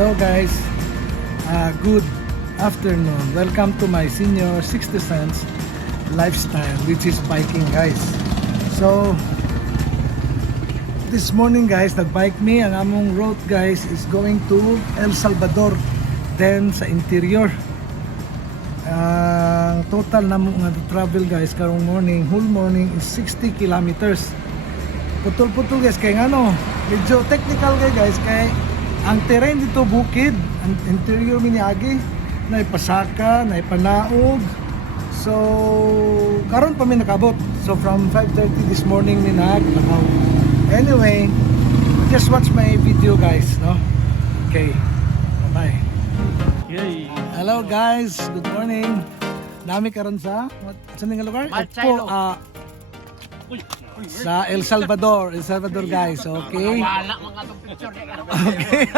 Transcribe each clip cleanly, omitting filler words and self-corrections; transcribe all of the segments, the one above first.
Hello guys, good afternoon. Welcome to my senior 60 cents lifestyle, which is biking guys. So this morning guys, nagbike me. Ang among road guys is going to El Salvador, then sa interior. Ang total na mga travel guys karong morning, whole morning is 60 kilometers. Putol-putol guys, kaya ano, medyo technical guys, kaya ang terrain dito bukid, ang interior miniagi, na ipasaka, na ipanaog. So, karon pa mi nakabot. So from 5:30 this morning mi naglakaw. Anyway, just watch my video guys, no? Okay. Bye. Yay. Hello guys, good morning. Nami karon sa saan nga lugar? Marcelo. Sa El Salvador, guys, okay? Wala mga itong picture. Okay.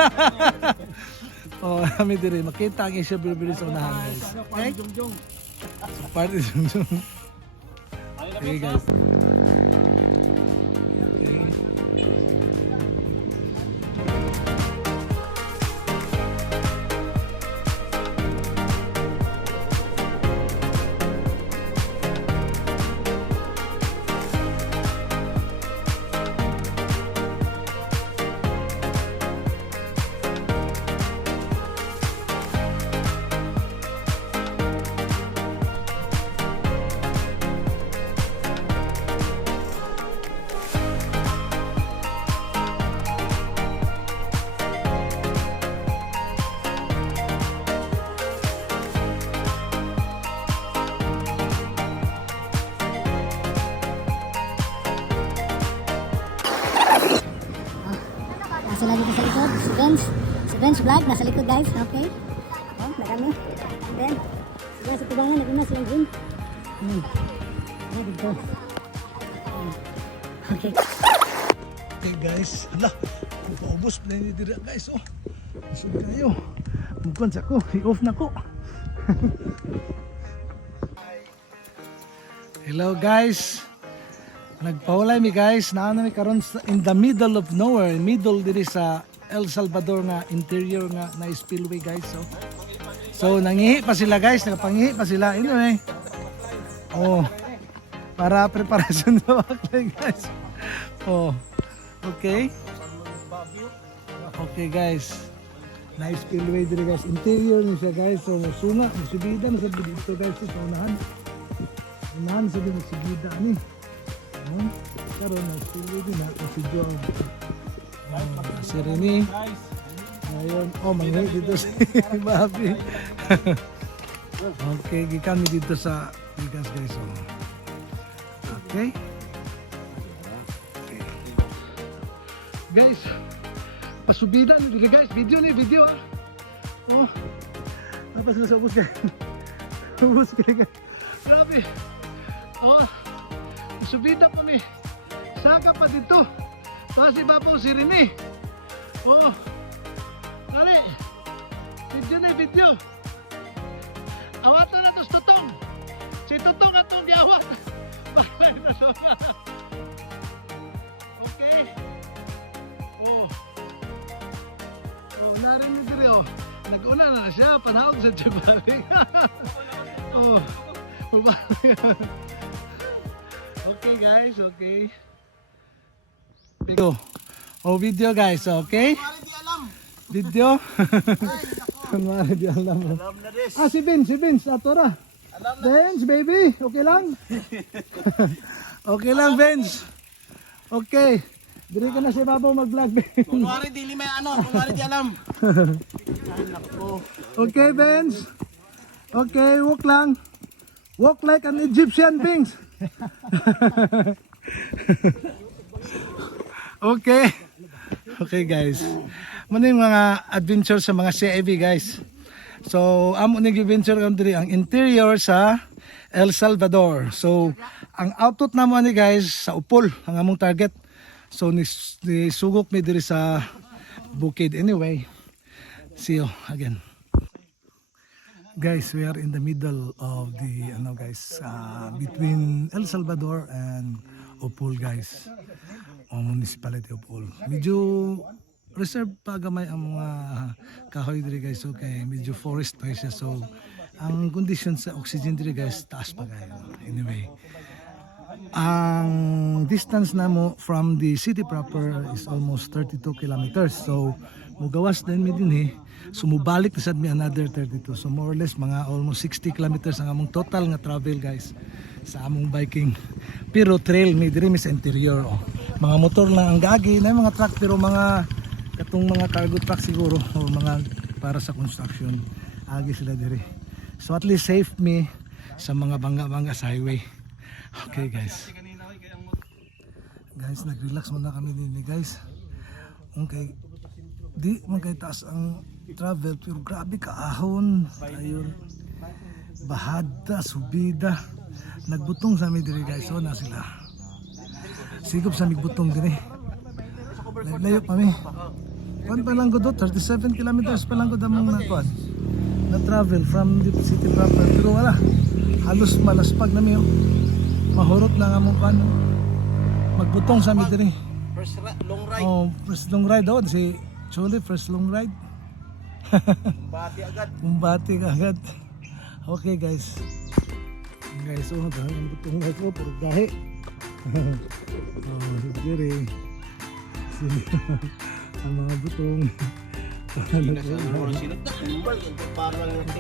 Oh, kami dire makita ang Asia Bilbili sa unahan guys. Okay? So, party Jungjung. Okay guys. Sila dito sa likod, si Benz Vlog, nasa likod guys, okay? Oh, nagano. And then, sila sa tubangan, naguna silang gym. Dito. Okay. Okay guys, hala, paubos na ni dira guys, oh. Isod kayo. Mukon sa ko, i-off na ko. Hello guys. Nagpawalay mi guys, naano mi karon in the middle of nowhere, middle diri sa El Salvador nga interior nga na spillway guys. So nangihi pa sila guys, nagapangihi pa sila anyway. Oh. Para preparasyon sa baklay guys. Oh. Okay. Okay guys. Nice spillway diri guys. Interior ni siya guys. So sunga, masubida na sa dito guys sa unahan. Unahan sa dito sigida ni. Karon na spillway din na si John. Si Rene. Ngayon, oh manghi dito si Bobby. Okay, gikan mi dito sa Ligas guys. Oh. Okay. Guys, pasubidan dito guys, video ah. Oh. Tapos na sa ubos guys. Ubos guys. Grabe. Oh. Pasubidan pa mi. Saka pa dito. Pasi pa po si Rene. Oh. Dali. Video. Awatan na to sa Totong. Si Totong atong giawat. Bakit na to? Okay. Oh. Oh, narinig dire oh. Nag-una na siya, panahog sa Chibalik. Oh. Okay guys, okay. Video. Oh, video guys, okay? Video. Kunwari di alam. Ah, si Vince, atora. Vince, baby, okay lang? Okay lang, Vince. Okay. Diri ka na si Babaw mag-vlog, Vince. Kunwari di alam. Okay, Vince. Okay, walk lang. Walk like an Egyptian, Vince. Okay. Okay guys. Muna yung mga adventure sa mga CIV guys. So, amo nag-adventure kami diri ang interior sa El Salvador. So, ang output namo ni guys sa Upol ang among target. So, nisugok mi diri sa bukid anyway. See you again. Guys, we are in the middle of the between El Salvador and Upol guys. Municipality of Upol. Medyo reserve pa gamay ang mga kahoy diri guys. So kay medyo forest pa siya. So ang condition sa oxygen diri guys taas pa kayo. Anyway, ang distance namo from the city proper is almost 32 kilometers. So mugawas din mi dinhi. Sumubalik na sad mi another 32. So more or less mga almost 60 kilometers ang among total nga travel guys sa among biking. Pero trail mi diri mi sa interior. Oh. Mga motor lang ang gagi na mga truck pero mga katong mga cargo truck siguro o mga para sa construction agi sila diri. So at least safe me sa mga bangga-bangga sa highway. Okay guys. Guys, nag-relax muna kami din guys. Okay. Di magkay taas ang travel pero grabe kaahon. Ayun. Bahada, subida. Nagbutong sa amin diri guys. So na sila. Sigop sa migbutong diri. Layo pa mi. Kuan pa lang gud 37 kilometers pa lang gud among nakuan. Na travel from the city proper pero wala. Halos malaspag na mi. Mahurot na nga mo kan magbutong sa amin diri. First long ride. Oh, first long ride daw si Chole, first long ride. Bati agad. Bumbati ka agad. Okay guys. Guys, oh, dahil ang butong na ito, puro gahe. Oh, diri. Ang mga butong.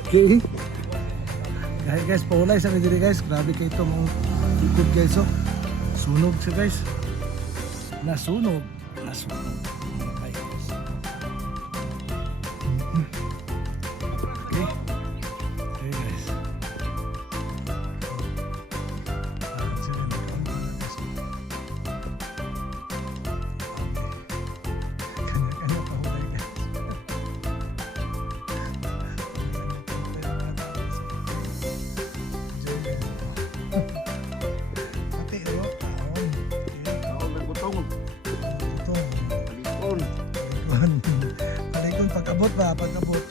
Okay. Dahil guys, paulay sa diri guys. Grabe kayo ito mong ikot guys. Oh. Sunog siya guys. Nasunog. Nasunog. Okay guys. Okay. Okay guys. Kanya-kanya paulay guys. Ate, oh, taon. Nagbutong. Ito. Palikon. Palikon pagkabot ba? Pagkabot.